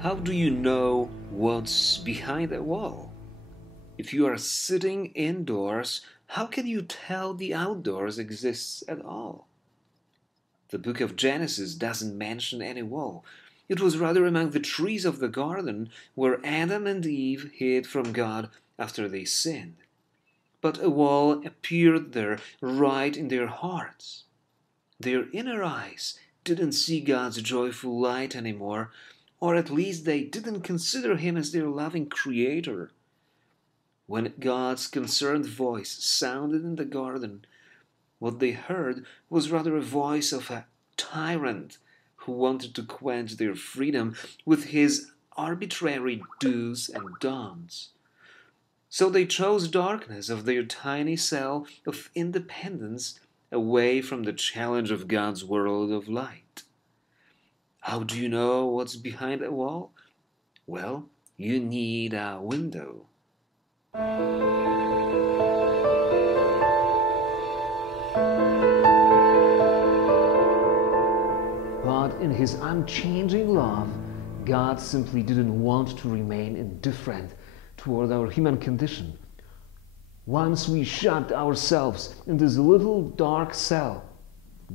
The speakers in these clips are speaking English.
How do you know what's behind a wall? If you are sitting indoors, how can you tell the outdoors exists at all? The book of Genesis doesn't mention any wall. It was rather among the trees of the garden where Adam and Eve hid from God after they sinned. But a wall appeared there right in their hearts. Their inner eyes didn't see God's joyful light anymore, or at least they didn't consider Him as their loving Creator. When God's concerned voice sounded in the garden, what they heard was rather a voice of a tyrant who wanted to quench their freedom with his arbitrary do's and don'ts. So they chose darkness of their tiny cell of independence away from the challenge of God's world of light. How do you know what's behind a wall? Well, you need a window. But in His unchanging love, God simply didn't want to remain indifferent toward our human condition. Once we shut ourselves in this little dark cell,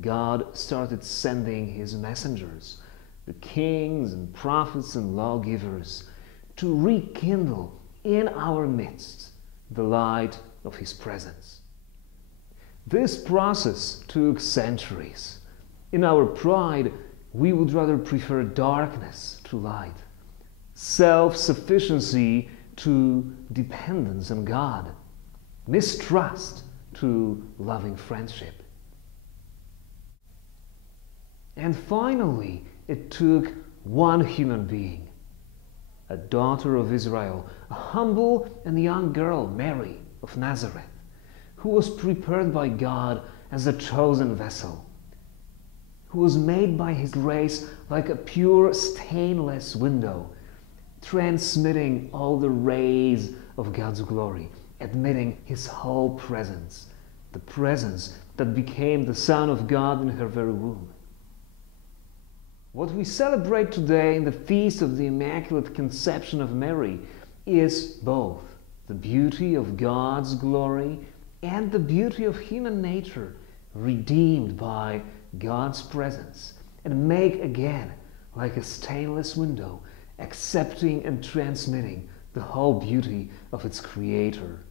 God started sending His messengers, the kings and prophets and lawgivers, to rekindle in our midst the light of His presence. This process took centuries. In our pride, we would rather prefer darkness to light, self-sufficiency to dependence on God, mistrust to loving friendship. And finally, it took one human being, a daughter of Israel, a humble and young girl, Mary of Nazareth, who was prepared by God as a chosen vessel, who was made by His grace like a pure stainless window, transmitting all the rays of God's glory, admitting His whole presence, the presence that became the Son of God in her very womb. What we celebrate today in the Feast of the Immaculate Conception of Mary is both the beauty of God's glory and the beauty of human nature redeemed by God's presence and made again like a stainless window, accepting and transmitting the whole beauty of its Creator.